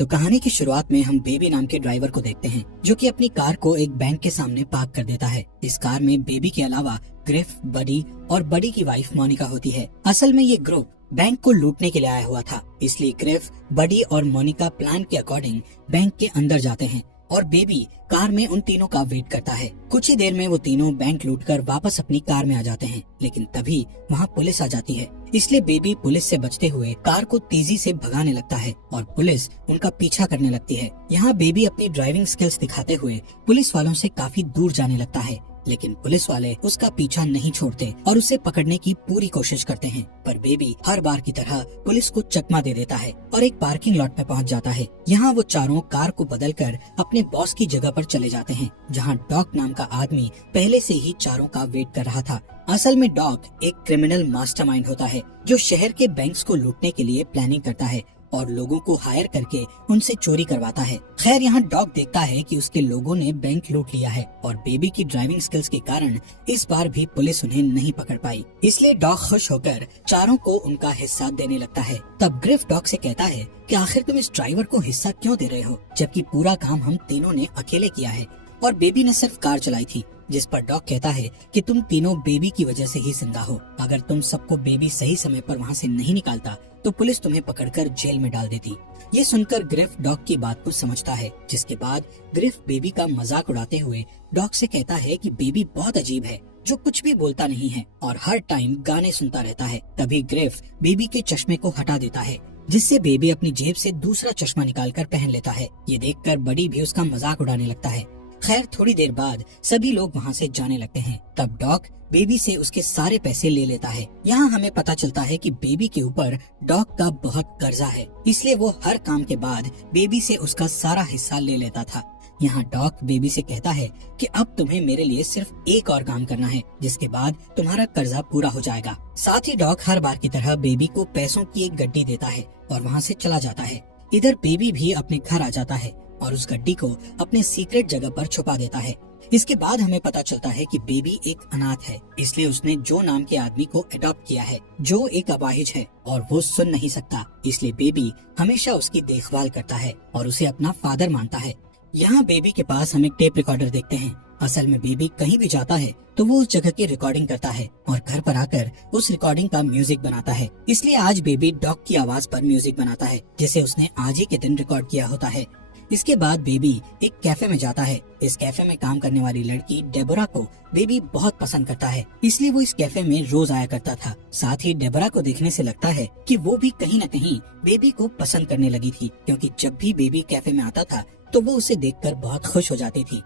तो कहानी की शुरुआत में हम बेबी नाम के ड्राइवर को देखते हैं, जो कि अपनी कार को एक बैंक के सामने पार्क कर देता है। इस कार में बेबी के अलावा ग्रिफ, बडी और बडी की वाइफ मोनिका होती है। असल में ये ग्रुप बैंक को लूटने के लिए आया हुआ था, इसलिए ग्रिफ, बडी और मोनिका प्लान के अकॉर्डिंग बैंक के अंदर जाते हैं और बेबी कार में उन तीनों का वेट करता है। कुछ ही देर में वो तीनों बैंक लूटकर वापस अपनी कार में आ जाते हैं, लेकिन तभी वहाँ पुलिस आ जाती है। इसलिए बेबी पुलिस से बचते हुए कार को तेजी से भगाने लगता है और पुलिस उनका पीछा करने लगती है। यहाँ बेबी अपनी ड्राइविंग स्किल्स दिखाते हुए पुलिस वालों से काफी दूर जाने लगता है, लेकिन पुलिस वाले उसका पीछा नहीं छोड़ते और उसे पकड़ने की पूरी कोशिश करते हैं। पर बेबी हर बार की तरह पुलिस को चकमा दे देता है और एक पार्किंग लॉट में पहुंच जाता है। यहाँ वो चारों कार को बदलकर अपने बॉस की जगह पर चले जाते हैं, जहाँ डॉग नाम का आदमी पहले से ही चारों का वेट कर रहा था। असल में डॉग एक क्रिमिनल मास्टरमाइंड होता है, जो शहर के बैंक्स को लूटने के लिए प्लानिंग करता है और लोगों को हायर करके उनसे चोरी करवाता है। खैर, यहाँ डॉग देखता है कि उसके लोगों ने बैंक लूट लिया है और बेबी की ड्राइविंग स्किल्स के कारण इस बार भी पुलिस उन्हें नहीं पकड़ पाई। इसलिए डॉग खुश होकर चारों को उनका हिस्सा देने लगता है। तब ग्रिफ डॉग से कहता है कि आखिर तुम इस ड्राइवर को हिस्सा क्यों दे रहे हो, जबकि पूरा काम हम तीनों ने अकेले किया है और बेबी ने सिर्फ कार चलाई थी। जिस पर डॉग कहता है कि तुम तीनों बेबी की वजह से ही जिंदा हो। अगर तुम सबको बेबी सही समय पर वहाँ से नहीं निकालता तो पुलिस तुम्हें पकड़कर जेल में डाल देती। ये सुनकर ग्रिफ डॉग की बात को समझता है, जिसके बाद ग्रिफ बेबी का मजाक उड़ाते हुए डॉग से कहता है कि बेबी बहुत अजीब है, जो कुछ भी बोलता नहीं है और हर टाइम गाने सुनता रहता है। तभी ग्रिफ बेबी के चश्मे को हटा देता है, जिससे बेबी अपनी जेब से दूसरा चश्मा निकालकर पहन लेता है। ये देखकर बडी भी उसका मजाक उड़ाने लगता है। खैर, थोड़ी देर बाद सभी लोग वहाँ से जाने लगते हैं। तब डॉग बेबी से उसके सारे पैसे ले लेता है। यहाँ हमें पता चलता है कि बेबी के ऊपर डॉग का बहुत कर्जा है, इसलिए वो हर काम के बाद बेबी से उसका सारा हिस्सा ले लेता था। यहाँ डॉग बेबी से कहता है कि अब तुम्हें मेरे लिए सिर्फ एक और काम करना है, जिसके बाद तुम्हारा कर्जा पूरा हो जाएगा। साथ ही डॉग हर बार की तरह बेबी को पैसों की एक गड्डी देता है और वहाँ से चला जाता है। इधर बेबी भी अपने घर आ जाता है और उस गड्डी को अपने सीक्रेट जगह पर छुपा देता है। इसके बाद हमें पता चलता है कि बेबी एक अनाथ है, इसलिए उसने जो नाम के आदमी को अडॉप्ट किया है, जो एक अपाहिज है और वो सुन नहीं सकता। इसलिए बेबी हमेशा उसकी देखभाल करता है और उसे अपना फादर मानता है। यहाँ बेबी के पास हम एक टेप रिकॉर्डर देखते हैं। असल में बेबी कहीं भी जाता है तो वो उस जगह की रिकॉर्डिंग करता है और घर पर आकर उस रिकॉर्डिंग का म्यूजिक बनाता है। इसलिए आज बेबी डॉग की आवाज पर म्यूजिक बनाता है, जिसे उसने आज ही के दिन रिकॉर्ड किया होता है। इसके बाद बेबी एक कैफे में जाता है। इस कैफे में काम करने वाली लड़की डेबोरा को बेबी बहुत पसंद करता है, इसलिए वो इस कैफे में रोज आया करता था। साथ ही डेबोरा को देखने से लगता है कि वो भी कहीं न कहीं बेबी को पसंद करने लगी थी, क्योंकि जब भी बेबी कैफे में आता था तो वो उसे देखकर बहुत खुश हो जाती थी।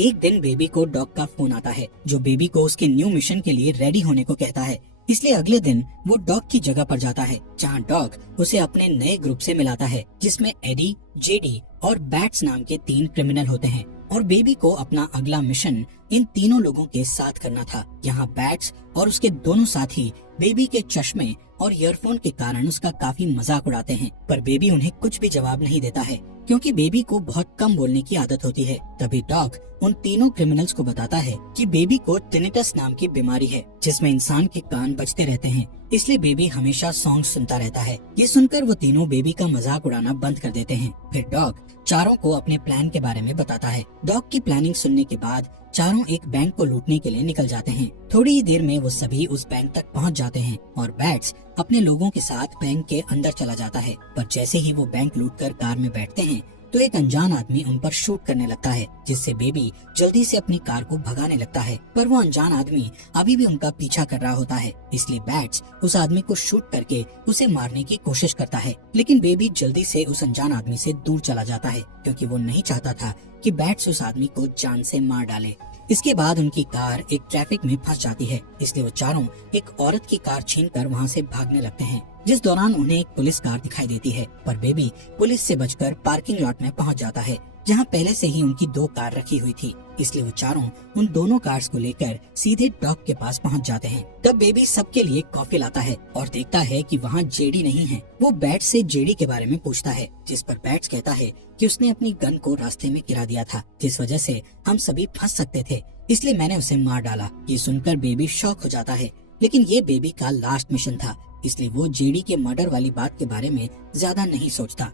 एक दिन बेबी को डॉग का फोन आता है, जो बेबी को उसके न्यू मिशन के लिए रेडी होने को कहता है। इसलिए अगले दिन वो डॉग की जगह पर जाता है, जहाँ डॉग उसे अपने नए ग्रुप से मिलाता है, जिसमें एडी, जेडी और बैट्स नाम के 3 क्रिमिनल होते हैं और बेबी को अपना अगला मिशन इन तीनों लोगों के साथ करना था। यहाँ बैट्स और उसके दोनों साथी बेबी के चश्मे और ईयरफोन के कारण उसका काफी मजाक उड़ाते हैं, पर बेबी उन्हें कुछ भी जवाब नहीं देता है, क्योंकि बेबी को बहुत कम बोलने की आदत होती है। तभी डॉग उन तीनों क्रिमिनल्स को बताता है कि बेबी को टिनिटस नाम की बीमारी है, जिसमें इंसान के कान बजते रहते हैं, इसलिए बेबी हमेशा सॉन्ग सुनता रहता है। ये सुनकर वो तीनों बेबी का मजाक उड़ाना बंद कर देते हैं। फिर डॉग चारों को अपने प्लान के बारे में बताता है। डॉग की प्लानिंग सुनने के बाद चारों एक बैंक को लूटने के लिए निकल जाते हैं। थोड़ी ही देर में वो सभी उस बैंक तक पहुंच जाते हैं और बैट्स अपने लोगों के साथ बैंक के अंदर चला जाता है। पर जैसे ही वो बैंक लूटकर कार में बैठते हैं तो एक अनजान आदमी उन पर शूट करने लगता है, जिससे बेबी जल्दी से अपनी कार को भगाने लगता है। पर वो अनजान आदमी अभी भी उनका पीछा कर रहा होता है, इसलिए बैट्स उस आदमी को शूट करके उसे मारने की कोशिश करता है। लेकिन बेबी जल्दी से उस अनजान आदमी से दूर चला जाता है, क्योंकि वो नहीं चाहता था कि बैट्स उस आदमी को जान से मार डाले। इसके बाद उनकी कार एक ट्रैफिक में फंस जाती है, इसलिए वो चारों एक औरत की कार छीनकर वहाँ से भागने लगते हैं, जिस दौरान उन्हें एक पुलिस कार दिखाई देती है। पर बेबी पुलिस से बचकर पार्किंग लॉट में पहुँच जाता है, जहाँ पहले से ही उनकी 2 कार रखी हुई थी। इसलिए वो चारों उन दोनों कार्स को लेकर सीधे डॉग के पास पहुँच जाते हैं। तब बेबी सबके लिए कॉफी लाता है और देखता है कि वहाँ जेडी नहीं है। वो बैट्स से जेडी के बारे में पूछता है, जिस पर बैट्स कहता है कि उसने अपनी गन को रास्ते में गिरा दिया था, जिस वजह से हम सभी फंस सकते थे, इसलिए मैंने उसे मार डाला। ये सुनकर बेबी शॉक हो जाता है, लेकिन ये बेबी का लास्ट मिशन था, इसलिए वो जेडी के मर्डर वाली बात के बारे में ज्यादा नहीं सोचता।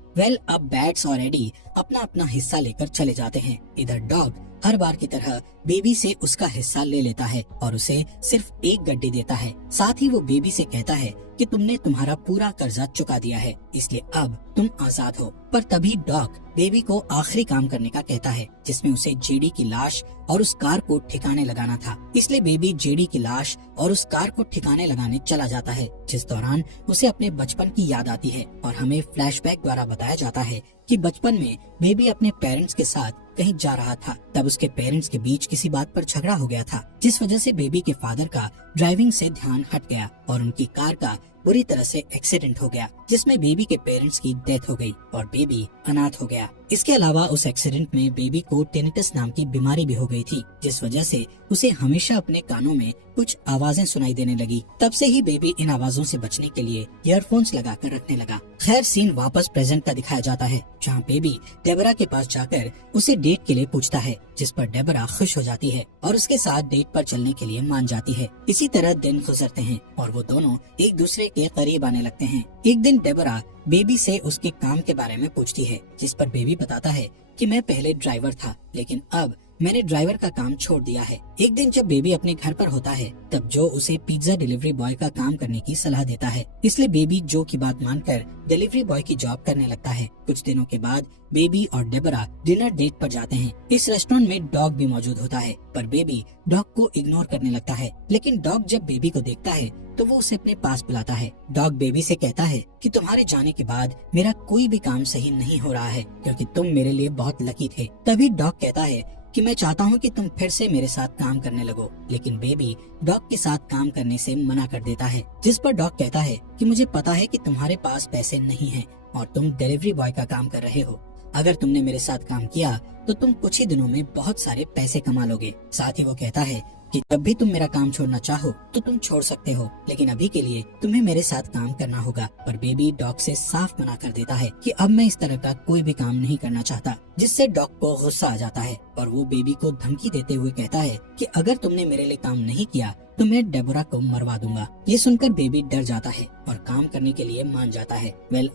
अब बैट्स और एडी अपना अपना हिस्सा लेकर चले जाते हैं। इधर डॉग हर बार की तरह बेबी से उसका हिस्सा ले लेता है और उसे सिर्फ एक गड्डी देता है। साथ ही वो बेबी से कहता है कि तुमने तुम्हारा पूरा कर्जा चुका दिया है, इसलिए अब तुम आजाद हो। पर तभी डॉग बेबी को आखिरी काम करने का कहता है, जिसमें उसे जेडी की लाश और उस कार को ठिकाने लगाना था। इसलिए बेबी जेडी की लाश और उस कार को ठिकाने लगाने चला जाता है, जिस दौरान उसे अपने बचपन की याद आती है और हमें फ्लैशबैक द्वारा बताया जाता है कि बचपन में बेबी अपने पेरेंट्स के साथ कहीं जा रहा था। तब उसके पेरेंट्स के बीच किसी बात पर झगड़ा हो गया था, जिस वजह से बेबी के फादर का ड्राइविंग से ध्यान हट गया और उनकी कार का बुरी तरह से एक्सीडेंट हो गया, जिसमें बेबी के पेरेंट्स की डेथ हो गई और बेबी अनाथ हो गया। इसके अलावा उस एक्सीडेंट में बेबी को टेनिटस नाम की बीमारी भी हो गई थी, जिस वजह से उसे हमेशा अपने कानों में कुछ आवाजें सुनाई देने लगी। तब से ही बेबी इन आवाजों से बचने के लिए ईयरफोन्स लगाकर रखने लगा। खैर सीन वापस प्रेजेंट का दिखाया जाता है, जहाँ बेबी डेबरा के पास जाकर उसे डेट के लिए पूछता है, जिस पर डेबरा खुश हो जाती है और उसके साथ डेट पर चलने के लिए मान जाती है। इसी तरह दिन गुजरते हैं और वो दोनों एक दूसरे के करीब आने लगते हैं। एक दिन डेबरा बेबी से उसके काम के बारे में पूछती है, जिस पर बेबी बताता है कि मैं पहले ड्राइवर था, लेकिन अब मैंने ड्राइवर का काम छोड़ दिया है। एक दिन जब बेबी अपने घर पर होता है, तब जो उसे पिज्जा डिलीवरी बॉय का काम करने की सलाह देता है। इसलिए बेबी जो की बात मानकर डिलीवरी बॉय की जॉब करने लगता है। कुछ दिनों के बाद बेबी और डेबरा डिनर डेट पर जाते हैं। इस रेस्टोरेंट में डॉग भी मौजूद होता है, पर बेबी डॉग को इग्नोर करने लगता है। लेकिन डॉग जब बेबी को देखता है तो वो उसे अपने पास बुलाता है। डॉग बेबी से कहता है कि तुम्हारे जाने के बाद मेरा कोई भी काम सही नहीं हो रहा है, क्योंकि तुम मेरे लिए बहुत लकी थे। तभी डॉग कहता है कि मैं चाहता हूँ कि तुम फिर से मेरे साथ काम करने लगो, लेकिन बेबी डॉग के साथ काम करने से मना कर देता है। जिस पर डॉग कहता है कि मुझे पता है कि तुम्हारे पास पैसे नहीं हैं और तुम डिलीवरी बॉय का काम कर रहे हो। अगर तुमने मेरे साथ काम किया तो तुम कुछ ही दिनों में बहुत सारे पैसे कमा लोगे। साथ ही वो कहता है कि जब भी तुम मेरा काम छोड़ना चाहो तो तुम छोड़ सकते हो, लेकिन अभी के लिए तुम्हें मेरे साथ काम करना होगा। पर बेबी डॉग से साफ मना कर देता है कि अब मैं इस तरह का कोई भी काम नहीं करना चाहता, जिससे डॉग को गुस्सा आ जाता है और वो बेबी को धमकी देते हुए कहता है कि अगर तुमने मेरे लिए काम नहीं किया तो मैं डेबोरा को मरवा दूंगा। ये सुनकर बेबी डर जाता है और काम करने के लिए मान जाता है।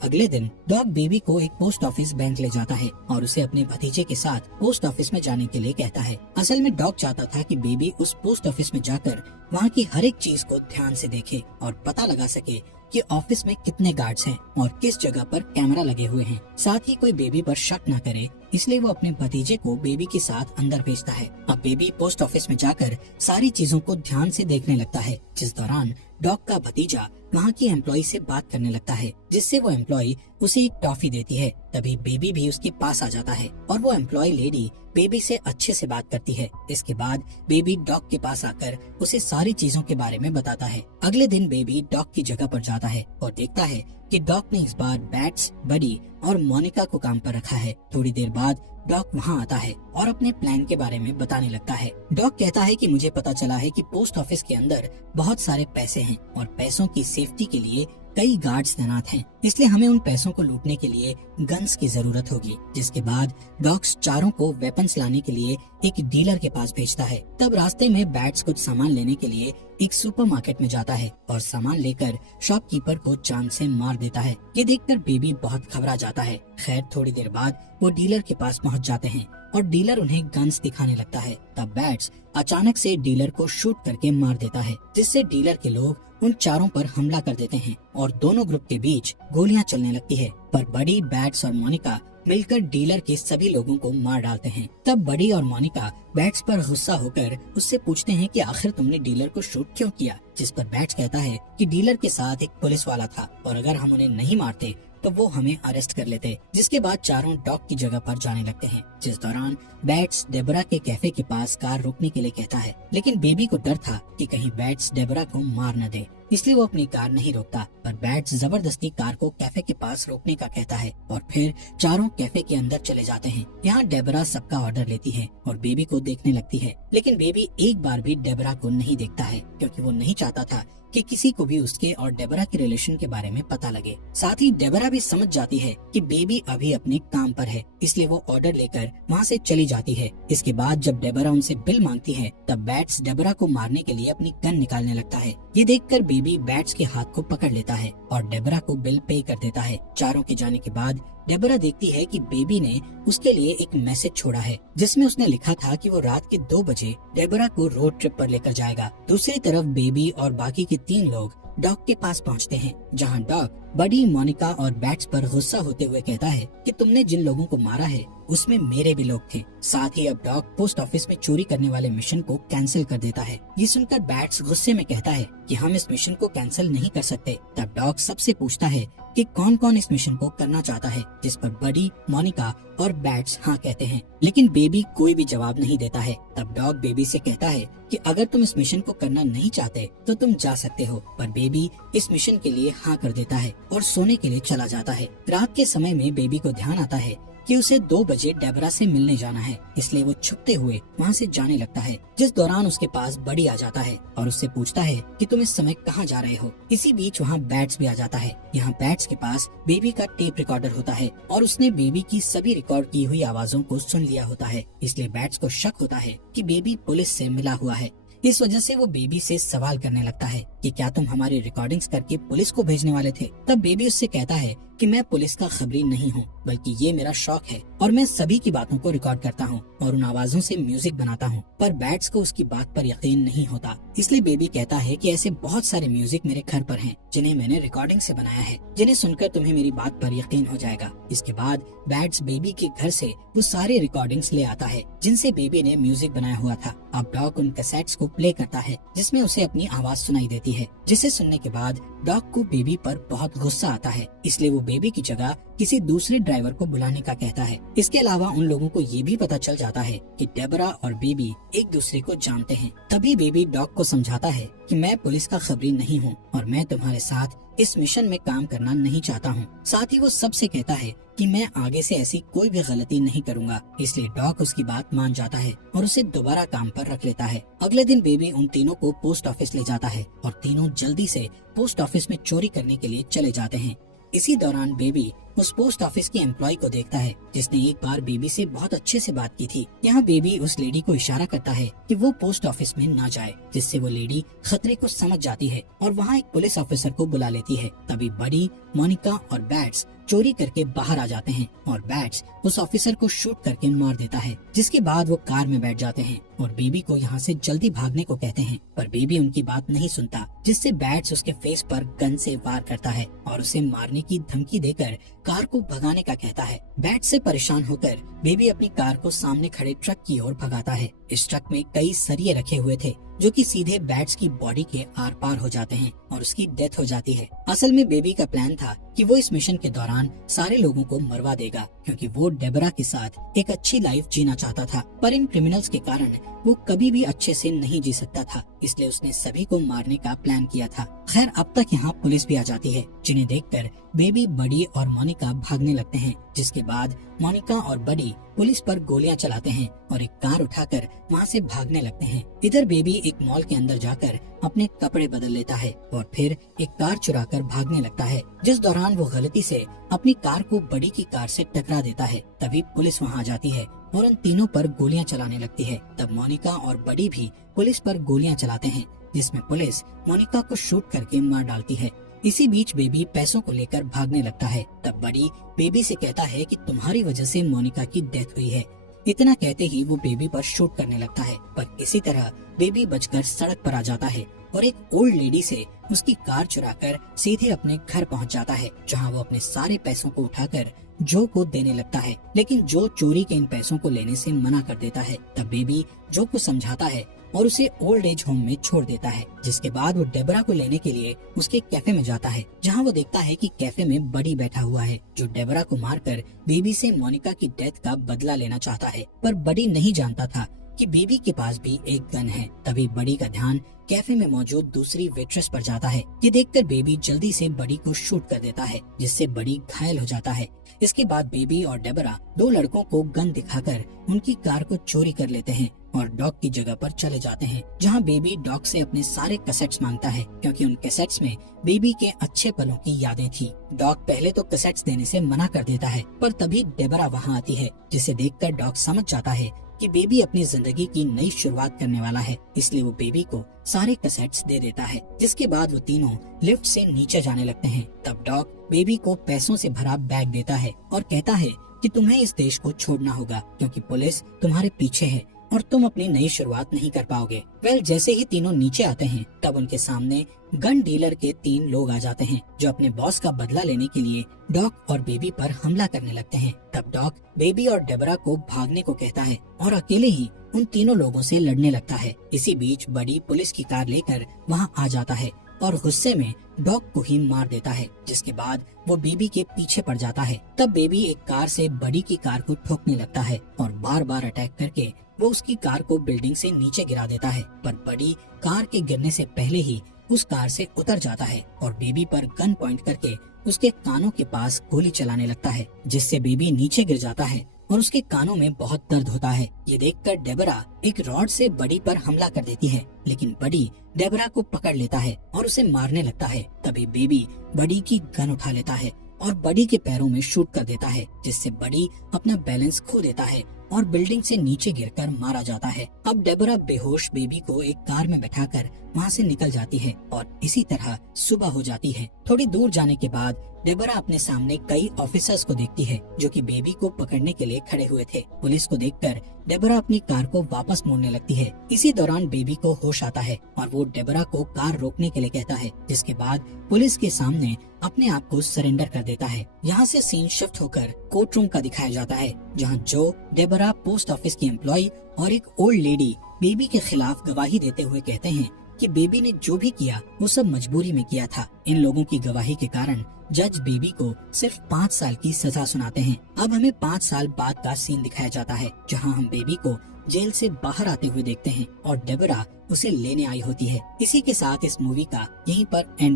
अगले दिन डॉग बेबी को एक पोस्ट ऑफिस बैंक ले जाता है और उसे अपने भतीजे के साथ पोस्ट ऑफिस में जाने के लिए कहता है। असल में डॉग चाहता था कि बेबी उस पोस्ट ऑफिस में जाकर वहाँ की हर एक चीज को ध्यान से देखे और पता लगा सके कि ऑफिस में कितने गार्ड्स हैं और किस जगह पर कैमरा लगे हुए हैं। साथ ही कोई बेबी पर शक न करे, इसलिए वो अपने भतीजे को बेबी के साथ अंदर भेजता है। अब बेबी पोस्ट ऑफिस में जाकर सारी चीजों को ध्यान से देखने लगता है, जिस दौरान डॉग का भतीजा वहाँ की एम्प्लॉय से बात करने लगता है, जिससे वो एम्प्लॉय उसे एक टॉफी देती है। तभी बेबी भी उसके पास आ जाता है और वो एम्प्लॉय लेडी बेबी से अच्छे से बात करती है। इसके बाद बेबी डॉग के पास आकर उसे सारी चीजों के बारे में बताता है। अगले दिन बेबी डॉग की जगह पर जाता है और देखता है कि डॉग ने इस बार बैट्स, बडी और मोनिका को काम पर रखा है। थोड़ी देर बाद डॉग वहाँ आता है और अपने प्लान के बारे में बताने लगता है। डॉग कहता है कि मुझे पता चला है कि पोस्ट ऑफिस के अंदर बहुत सारे पैसे हैं और पैसों की सेफ्टी के लिए कई गार्ड्स तैनात हैं, इसलिए हमें उन पैसों को लूटने के लिए गन्स की जरूरत होगी। जिसके बाद डॉग्स चारों को वेपन्स लाने के लिए एक डीलर के पास भेजता है। तब रास्ते में बैट्स कुछ सामान लेने के लिए एक सुपरमार्केट में जाता है और सामान लेकर शॉपकीपर को जान से मार देता है। ये देखकर बेबी बहुत घबरा जाता है। खैर थोड़ी देर बाद वो डीलर के पास पहुंच जाते हैं और डीलर उन्हें गन्स दिखाने लगता है। तब बैट्स अचानक से डीलर को शूट करके मार देता है, जिससे डीलर के लोग उन चारों पर हमला कर देते हैं और दोनों ग्रुप के बीच गोलियां चलने लगती है। पर बडी, बैट्स और मोनिका मिलकर डीलर के सभी लोगों को मार डालते हैं। तब बडी और मोनिका बैट्स पर गुस्सा होकर उससे पूछते हैं कि आखिर तुमने डीलर को शूट क्यों किया। जिस पर बैट्स कहता है कि डीलर के साथ एक पुलिस वाला था और अगर हम उन्हें नहीं मारते तो वो हमें अरेस्ट कर लेते। जिसके बाद चारों डॉग की जगह पर जाने लगते हैं। जिस दौरान बैट्स डेबरा के कैफे के पास कार रोकने के लिए कहता है, लेकिन बेबी को डर था कि कहीं बैट्स डेबरा को मार न दे, इसलिए वो अपनी कार नहीं रोकता। पर बैट्स जबरदस्ती कार को कैफे के पास रोकने का कहता है और फिर चारों कैफे के अंदर चले जाते हैं। यहाँ डेबरा सबका ऑर्डर लेती है और बेबी को देखने लगती है, लेकिन बेबी एक बार भी डेबरा को नहीं देखता है, क्योंकि वो नहीं चाहता था कि किसी को भी उसके और डेबरा के रिलेशन के बारे में पता लगे। साथ ही डेबरा भी समझ जाती है कि बेबी अभी अपने काम पर है, इसलिए वो ऑर्डर लेकर वहाँ से चली जाती है। इसके बाद जब डेबरा उनसे बिल मांगती है, तब बैट्स डेबरा को मारने के लिए अपनी गन निकालने लगता है। ये देखकर बेबी बैट्स के हाथ को पकड़ लेता है और डेबरा को बिल पे कर देता है। चारों के जाने के बाद डेबरा देखती है कि बेबी ने उसके लिए एक मैसेज छोड़ा है जिसमें उसने लिखा था कि वो रात के 2 बजे डेबरा को रोड ट्रिप पर लेकर जाएगा। दूसरी तरफ बेबी और बाकी के 3 लोग डॉग के पास पहुंचते हैं, जहां डॉग बडी, मोनिका और बैट्स पर गुस्सा होते हुए कहता है कि तुमने जिन लोगों को मारा है उसमें मेरे भी लोग थे। साथ ही अब डॉग पोस्ट ऑफिस में चोरी करने वाले मिशन को कैंसिल कर देता है। ये सुनकर बैट्स गुस्से में कहता है कि हम इस मिशन को कैंसिल नहीं कर सकते। तब डॉग सबसे पूछता है कि कौन कौन इस मिशन को करना चाहता है, जिस पर बडी, मोनिका और बैट्स हाँ कहते हैं, लेकिन बेबी कोई भी जवाब नहीं देता है। तब डॉग बेबी से कहता है कि अगर तुम इस मिशन को करना नहीं चाहते तो तुम जा सकते हो, पर बेबी इस मिशन के लिए हाँ कर देता है और सोने के लिए चला जाता है। रात के समय में बेबी को ध्यान आता है कि उसे 2 बजे डेबरा से मिलने जाना है, इसलिए वो छुपते हुए वहाँ से जाने लगता है, जिस दौरान उसके पास बडी आ जाता है और उससे पूछता है कि तुम इस समय कहाँ जा रहे हो। इसी बीच वहाँ बैट्स भी आ जाता है। यहाँ बैट्स के पास बेबी का टेप रिकॉर्डर होता है और उसने बेबी की सभी रिकॉर्ड की हुई आवाजों को सुन लिया होता है, इसलिए बैट्स को शक होता है कि बेबी पुलिस से मिला हुआ है। इस वजह से वो बेबी से सवाल करने लगता है कि क्या तुम हमारी रिकॉर्डिंग्स करके पुलिस को भेजने वाले थे। तब बेबी उससे कहता है कि मैं पुलिस का खबरी नहीं हूँ, बल्कि ये मेरा शौक है और मैं सभी की बातों को रिकॉर्ड करता हूँ और उन आवाजों से म्यूजिक बनाता हूँ। पर बैट्स को उसकी बात पर यकीन नहीं होता, इसलिए बेबी कहता है कि ऐसे बहुत सारे म्यूजिक मेरे घर पर हैं जिन्हें मैंने रिकॉर्डिंग से बनाया है, जिन्हें सुनकर तुम्हें मेरी बात पर यकीन हो जाएगा। इसके बाद बैट्स बेबी के घर से वो सारे रिकॉर्डिंग्स ले आता है जिनसे बेबी ने म्यूजिक बनाया हुआ था। अब डॉग उन कैसेट्स को प्ले करता है जिसमें उसे अपनी आवाज सुनाई देती है, जिसे सुनने के बाद डॉग को बेबी पर बहुत गुस्सा आता है, इसलिए वो बेबी की जगह किसी दूसरे ड्राइवर को बुलाने का कहता है। इसके अलावा उन लोगों को ये भी पता चल जाता है कि डेबरा और बेबी एक दूसरे को जानते हैं। तभी बेबी डॉग को समझाता है कि मैं पुलिस का खबरी नहीं हूँ और मैं तुम्हारे साथ इस मिशन में काम करना नहीं चाहता हूँ। साथ ही वो सबसे कहता है कि मैं आगे से ऐसी कोई भी गलती नहीं करूँगा, इसलिए डॉग उसकी बात मान जाता है और उसे दोबारा काम पर रख लेता है। अगले दिन बेबी उन तीनों को पोस्ट ऑफिस ले जाता है और तीनों जल्दी से पोस्ट ऑफिस में चोरी करने के लिए चले जाते हैं। इसी दौरान बेबी उस पोस्ट ऑफिस की एम्प्लॉय को देखता है जिसने एक बार बेबी से बहुत अच्छे से बात की थी। यहाँ बेबी उस लेडी को इशारा करता है कि वो पोस्ट ऑफिस में ना जाए, जिससे वो लेडी खतरे को समझ जाती है और वहाँ एक पुलिस ऑफिसर को बुला लेती है। तभी बडी, मोनिका और बैट्स चोरी करके बाहर आ जाते हैं और बैट्स उस ऑफिसर को शूट करके मार देता है, जिसके बाद वो कार में बैठ जाते हैं और बेबी को यहाँ से जल्दी भागने को कहते हैं, पर बेबी उनकी बात नहीं सुनता, जिससे बैट्स उसके फेस पर गन से वार करता है और उसे मारने की धमकी देकर कार को भगाने का कहता है। बैट्स से परेशान होकर बेबी अपनी कार को सामने खड़े ट्रक की ओर भगाता है। इस ट्रक में कई सरिये रखे हुए थे जो कि सीधे बैट्स की बॉडी के आर पार हो जाते हैं और उसकी डेथ हो जाती है। असल में बेबी का प्लान था कि वो इस मिशन के दौरान सारे लोगों को मरवा देगा, क्योंकि वो डेबरा के साथ एक अच्छी लाइफ जीना चाहता था, पर इन क्रिमिनल्स के कारण वो कभी भी अच्छे से नहीं जी सकता था, इसलिए उसने सभी को मारने का प्लान किया था। खैर, अब तक यहाँ पुलिस भी आ जाती है, जिन्हें देखकर बेबी, बडी और मोनिका भागने लगते हैं, जिसके बाद मोनिका और बडी पुलिस पर गोलियां चलाते हैं और एक कार उठाकर वहाँ से भागने लगते हैं। इधर बेबी एक मॉल के अंदर जाकर अपने कपड़े बदल लेता है और फिर एक कार चुराकर भागने लगता है, जिस दौरान वो गलती से अपनी कार को बडी की कार से टकरा देता है। तभी पुलिस वहाँ आ जाती है और उन तीनों पर गोलियां चलाने लगती है। तब मोनिका और बडी भी पुलिस पर गोलियां चलाते हैं, जिसमें पुलिस मोनिका को शूट करके मार डालती है। इसी बीच बेबी पैसों को लेकर भागने लगता है। तब बडी बेबी से कहता है कि तुम्हारी वजह से मोनिका की डेथ हुई है। इतना कहते ही वो बेबी पर शूट करने लगता है, पर इसी तरह बेबी बचकर सड़क पर आ जाता है और एक ओल्ड लेडी से उसकी कार चुराकर सीधे अपने घर पहुंच जाता है, जहां वो अपने सारे पैसों को उठाकर जो को देने लगता है, लेकिन जो चोरी के इन पैसों को लेने से मना कर देता है। तब बेबी जो को समझाता है और उसे ओल्ड एज होम में छोड़ देता है, जिसके बाद वो डेबरा को लेने के लिए उसके कैफे में जाता है, जहां वो देखता है कि कैफे में बडी बैठा हुआ है, जो डेबरा को मारकर बेबी से मोनिका की डेथ का बदला लेना चाहता है। पर बडी नहीं जानता था कि बेबी के पास भी एक गन है। तभी बडी का ध्यान कैफे में मौजूद दूसरी वेट्रेस पर जाता है। ये देखकर बेबी जल्दी से बडी को शूट कर देता है, जिससे बडी घायल हो जाता है। इसके बाद बेबी और डेबरा दो लड़कों को गन दिखाकर उनकी कार को चोरी कर लेते हैं और डॉग की जगह पर चले जाते हैं, जहां बेबी डॉग से अपने सारे कैसेट्स मांगता है, क्योंकि उन कैसेट्स में बेबी के अच्छे पलों की यादें थी। डॉग पहले तो कैसेट्स देने से मना कर देता है, पर तभी डेबरा वहां आती है, जिसे देखकर डॉग समझ जाता है कि बेबी अपनी जिंदगी की नई शुरुआत करने वाला है, इसलिए वो बेबी को सारे कैसेट्स दे देता है। जिसके बाद वो तीनों लिफ्ट से नीचे जाने लगते हैं। तब डॉग बेबी को पैसों से भरा बैग देता है और कहता है कि तुम्हें इस देश को छोड़ना होगा क्योंकि पुलिस तुम्हारे पीछे है और तुम अपनी नई शुरुआत नहीं कर पाओगे। जैसे ही तीनों नीचे आते हैं तब उनके सामने गन डीलर के 3 लोग आ जाते हैं जो अपने बॉस का बदला लेने के लिए डॉग और बेबी पर हमला करने लगते हैं। तब डॉग बेबी और डेबरा को भागने को कहता है और अकेले ही उन तीनों लोगों से लड़ने लगता है। इसी बीच बडी पुलिस की कार लेकर वहाँ आ जाता है और गुस्से में डॉग को ही मार देता है, जिसके बाद वो बेबी के पीछे पड़ जाता है। तब बेबी एक कार से बडी की कार को ठोकने लगता है और बार बार अटैक करके वो उसकी कार को बिल्डिंग से नीचे गिरा देता है, पर बडी कार के गिरने से पहले ही उस कार से उतर जाता है और बेबी पर गन पॉइंट करके उसके कानों के पास गोली चलाने लगता है, जिससे बेबी नीचे गिर जाता है और उसके कानों में बहुत दर्द होता है। ये देखकर डेबरा एक रॉड से बडी पर हमला कर देती है, लेकिन बडी डेबरा को पकड़ लेता है और उसे मारने लगता है। तभी बेबी बडी की गन उठा लेता है और बडी के पैरों में शूट कर देता है, जिससे बडी अपना बैलेंस खो देता है और बिल्डिंग से नीचे गिरकर मारा जाता है। अब डेबरा बेहोश बेबी को एक कार में बैठाकर वहाँ से निकल जाती है और इसी तरह सुबह हो जाती है। थोड़ी दूर जाने के बाद डेबरा अपने सामने कई ऑफिसर्स को देखती है जो कि बेबी को पकड़ने के लिए खड़े हुए थे। पुलिस को देखकर डेबरा अपनी कार को वापस मोड़ने लगती है। इसी दौरान बेबी को होश आता है और वो डेबरा को कार रोकने के लिए कहता है, जिसके बाद पुलिस के सामने अपने आप को सरेंडर कर देता है। यहाँ से सीन शिफ्ट होकर कोर्ट रूम का दिखाया जाता है, जहाँ जो डेबरा पोस्ट ऑफिस की एम्प्लॉय और एक ओल्ड लेडी बेबी के खिलाफ गवाही देते हुए कहते हैं कि बेबी ने जो भी किया वो सब मजबूरी में किया था। इन लोगों की गवाही के कारण जज बेबी को सिर्फ 5 साल की सजा सुनाते हैं। अब हमें 5 साल बाद का सीन दिखाया जाता है, जहां हम बेबी को जेल से बाहर आते हुए देखते हैं और डेबरा उसे लेने आई होती है। इसी के साथ इस मूवी का यहीं पर एंड